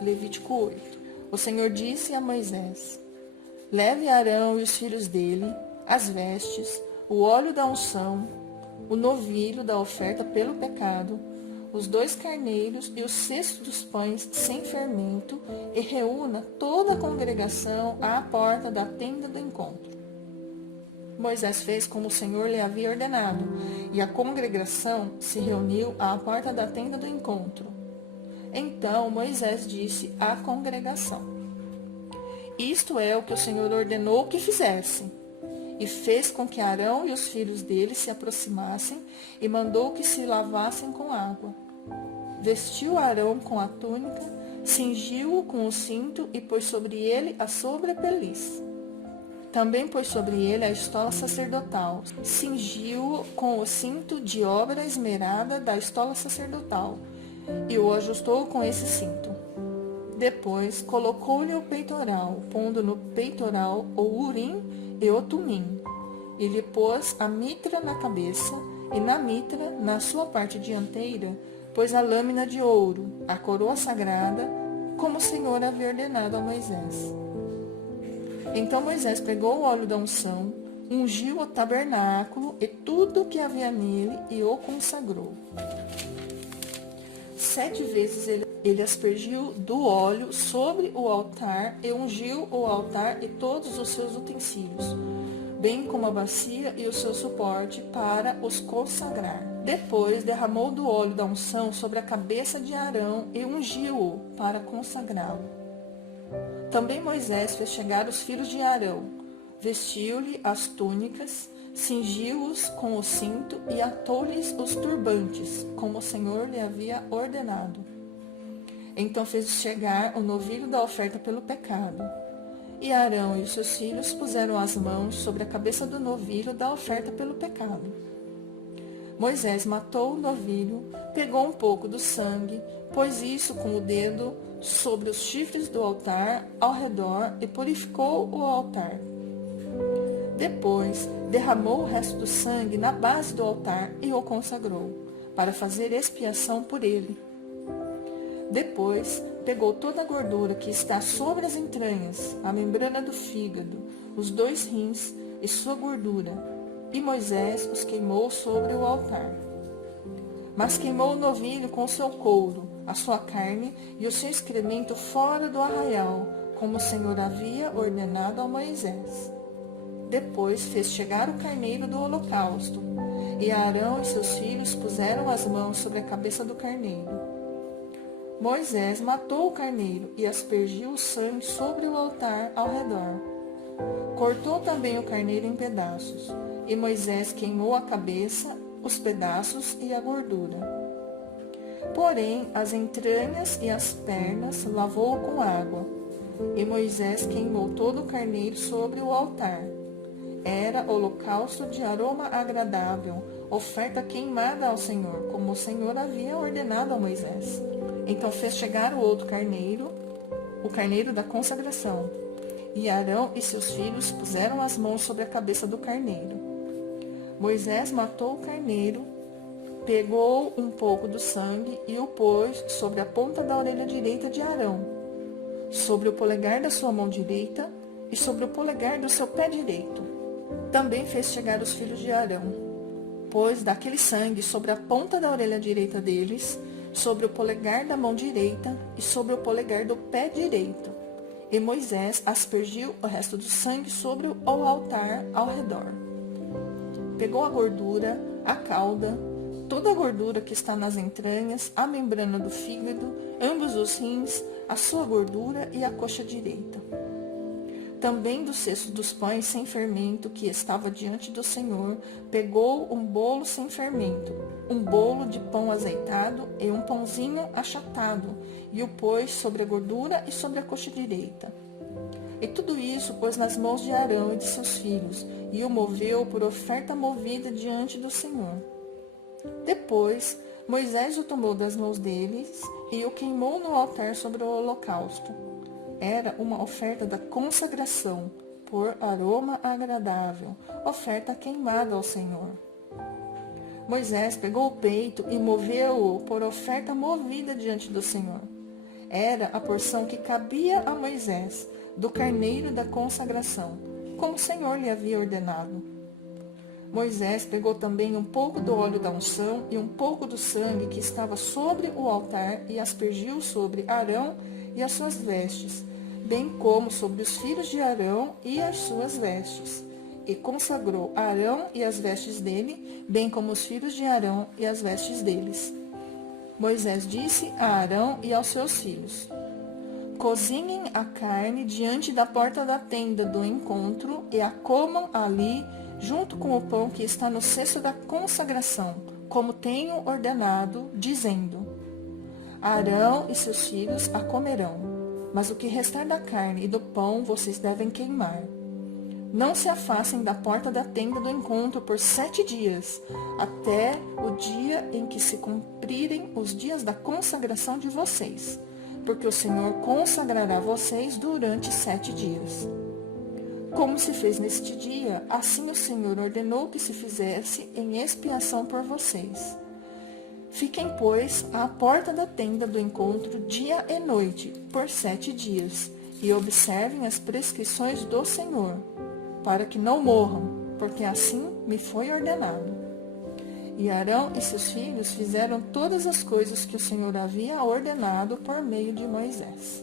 Levítico 8. O Senhor disse a Moisés: leve Arão e os filhos dele, as vestes, o óleo da unção, o novilho da oferta pelo pecado, os 2 carneiros e o cesto dos pães sem fermento, e reúna toda a congregação à porta da tenda do encontro. Moisés fez como o Senhor lhe havia ordenado, e a congregação se reuniu à porta da tenda do encontro. Então Moisés disse à congregação: isto é o que o Senhor ordenou que fizessem. E fez com que Arão e os filhos dele se aproximassem, e mandou que se lavassem com água. Vestiu Arão com a túnica, cingiu-o com o cinto e pôs sobre ele a sobrepeliz. Também pôs sobre ele a estola sacerdotal, cingiu-o com o cinto de obra esmerada da estola sacerdotal, e o ajustou com esse cinto. Depois colocou-lhe o peitoral, pondo no peitoral o urim e o tumim, e lhe pôs a mitra na cabeça, e na mitra, na sua parte dianteira, pôs a lâmina de ouro, a coroa sagrada, como o Senhor havia ordenado a Moisés. Então Moisés pegou o óleo da unção, ungiu o tabernáculo e tudo o que havia nele, e o consagrou. 7 vezes ele aspergiu do óleo sobre o altar e ungiu o altar e todos os seus utensílios, bem como a bacia e o seu suporte, para os consagrar. Depois derramou do óleo da unção sobre a cabeça de Arão e ungiu-o para consagrá-lo. Também Moisés fez chegar os filhos de Arão, vestiu-lhe as túnicas, cingiu-os com o cinto e atou-lhes os turbantes, como o Senhor lhe havia ordenado. Então fez chegar o novilho da oferta pelo pecado. E Arão e os seus filhos puseram as mãos sobre a cabeça do novilho da oferta pelo pecado. Moisés matou o novilho, pegou um pouco do sangue, pôs isso com o dedo sobre os chifres do altar ao redor e purificou o altar. Depois, derramou o resto do sangue na base do altar e o consagrou, para fazer expiação por ele. Depois, pegou toda a gordura que está sobre as entranhas, a membrana do fígado, os 2 rins e sua gordura, e Moisés os queimou sobre o altar. Mas queimou o novilho com o seu couro, a sua carne e o seu excremento fora do arraial, como o Senhor havia ordenado a Moisés. Depois fez chegar o carneiro do holocausto, e Arão e seus filhos puseram as mãos sobre a cabeça do carneiro. Moisés matou o carneiro e aspergiu o sangue sobre o altar ao redor. Cortou também o carneiro em pedaços, e Moisés queimou a cabeça, os pedaços e a gordura. Porém, as entranhas e as pernas lavou com água, e Moisés queimou todo o carneiro sobre o altar. Era holocausto de aroma agradável, oferta queimada ao Senhor, como o Senhor havia ordenado a Moisés. Então fez chegar o outro carneiro, o carneiro da consagração. E Arão e seus filhos puseram as mãos sobre a cabeça do carneiro. Moisés matou o carneiro, pegou um pouco do sangue e o pôs sobre a ponta da orelha direita de Arão, sobre o polegar da sua mão direita e sobre o polegar do seu pé direito. Também fez chegar os filhos de Arão, pôs daquele sangue sobre a ponta da orelha direita deles, sobre o polegar da mão direita e sobre o polegar do pé direito. E Moisés aspergiu o resto do sangue sobre o altar ao redor. Pegou a gordura, a cauda, toda a gordura que está nas entranhas, a membrana do fígado, ambos os rins, a sua gordura e a coxa direita. Também do cesto dos pães sem fermento que estava diante do Senhor, pegou um bolo sem fermento, um bolo de pão azeitado e um pãozinho achatado, e o pôs sobre a gordura e sobre a coxa direita. E tudo isso pôs nas mãos de Arão e de seus filhos, e o moveu por oferta movida diante do Senhor. Depois, Moisés o tomou das mãos deles e o queimou no altar sobre o holocausto. Era uma oferta da consagração, por aroma agradável, oferta queimada ao Senhor. Moisés pegou o peito e moveu-o por oferta movida diante do Senhor. Era a porção que cabia a Moisés, do carneiro da consagração, como o Senhor lhe havia ordenado. Moisés pegou também um pouco do óleo da unção e um pouco do sangue que estava sobre o altar e aspergiu sobre Arão e as suas vestes, bem como sobre os filhos de Arão e as suas vestes. E consagrou Arão e as vestes dele, bem como os filhos de Arão e as vestes deles. Moisés disse a Arão e aos seus filhos: cozinhem a carne diante da porta da tenda do encontro e a comam ali, junto com o pão que está no cesto da consagração, como tenho ordenado, dizendo: Arão e seus filhos a comerão, mas o que restar da carne e do pão vocês devem queimar. Não se afastem da porta da tenda do encontro por 7 dias, até o dia em que se cumprirem os dias da consagração de vocês, porque o Senhor consagrará vocês durante 7 dias. Como se fez neste dia, assim o Senhor ordenou que se fizesse em expiação por vocês. Fiquem, pois, à porta da tenda do encontro dia e noite, por 7 dias, e observem as prescrições do Senhor, para que não morram, porque assim me foi ordenado. E Arão e seus filhos fizeram todas as coisas que o Senhor havia ordenado por meio de Moisés.